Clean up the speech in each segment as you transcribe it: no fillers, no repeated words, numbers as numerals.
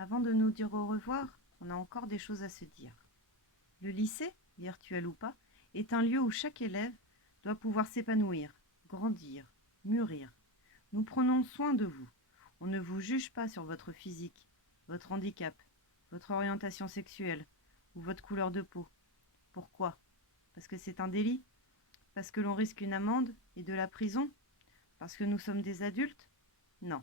Avant de nous dire au revoir, on a encore des choses à se dire. Le lycée, virtuel ou pas, est un lieu où chaque élève doit pouvoir s'épanouir, grandir, mûrir. Nous prenons soin de vous. On ne vous juge pas sur votre physique, votre handicap, votre orientation sexuelle ou votre couleur de peau. Pourquoi? Parce que c'est un délit? Parce que l'on risque une amende et de la prison? Parce que nous sommes des adultes? Non.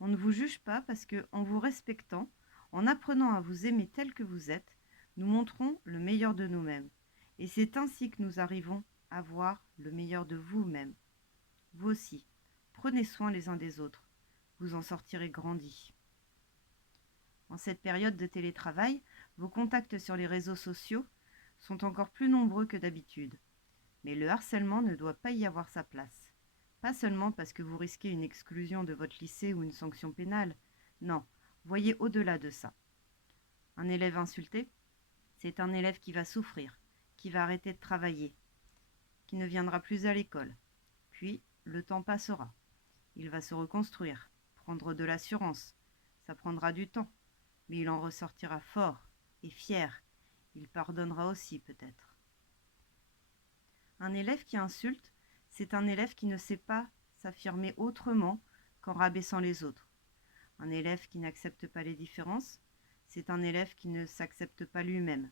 On ne vous juge pas parce que, en vous respectant, en apprenant à vous aimer tel que vous êtes, nous montrons le meilleur de nous-mêmes. Et c'est ainsi que nous arrivons à voir le meilleur de vous-même. Vous aussi, prenez soin les uns des autres. Vous en sortirez grandis. En cette période de télétravail, vos contacts sur les réseaux sociaux sont encore plus nombreux que d'habitude. Mais le harcèlement ne doit pas y avoir sa place. Pas seulement parce que vous risquez une exclusion de votre lycée ou une sanction pénale. Non, voyez au-delà de ça. Un élève insulté, c'est un élève qui va souffrir, qui va arrêter de travailler, qui ne viendra plus à l'école. Puis, le temps passera. Il va se reconstruire, prendre de l'assurance. Ça prendra du temps, mais il en ressortira fort et fier. Il pardonnera aussi peut-être. Un élève qui insulte, c'est un élève qui ne sait pas s'affirmer autrement qu'en rabaissant les autres. Un élève qui n'accepte pas les différences, c'est un élève qui ne s'accepte pas lui-même.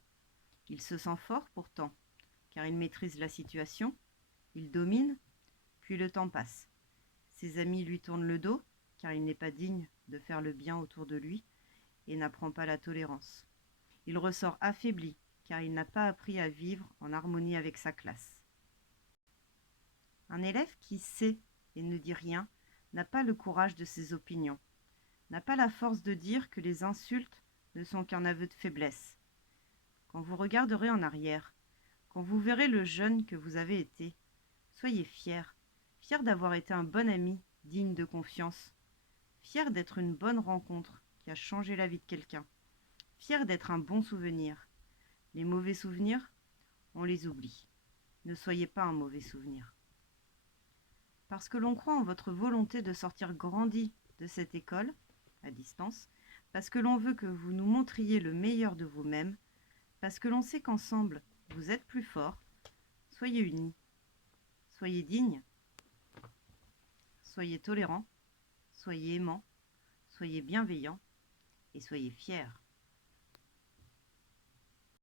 Il se sent fort pourtant, car il maîtrise la situation, il domine, puis le temps passe. Ses amis lui tournent le dos, car il n'est pas digne de faire le bien autour de lui et n'apprend pas la tolérance. Il ressort affaibli, car il n'a pas appris à vivre en harmonie avec sa classe. Un élève qui sait et ne dit rien n'a pas le courage de ses opinions, n'a pas la force de dire que les insultes ne sont qu'un aveu de faiblesse. Quand vous regarderez en arrière, quand vous verrez le jeune que vous avez été, soyez fiers, fiers d'avoir été un bon ami, digne de confiance, fiers d'être une bonne rencontre qui a changé la vie de quelqu'un, fiers d'être un bon souvenir. Les mauvais souvenirs, on les oublie. Ne soyez pas un mauvais souvenir. Parce que l'on croit en votre volonté de sortir grandi de cette école, à distance, parce que l'on veut que vous nous montriez le meilleur de vous-même, parce que l'on sait qu'ensemble, vous êtes plus forts, soyez unis, soyez dignes, soyez tolérants, soyez aimants, soyez bienveillants et soyez fiers.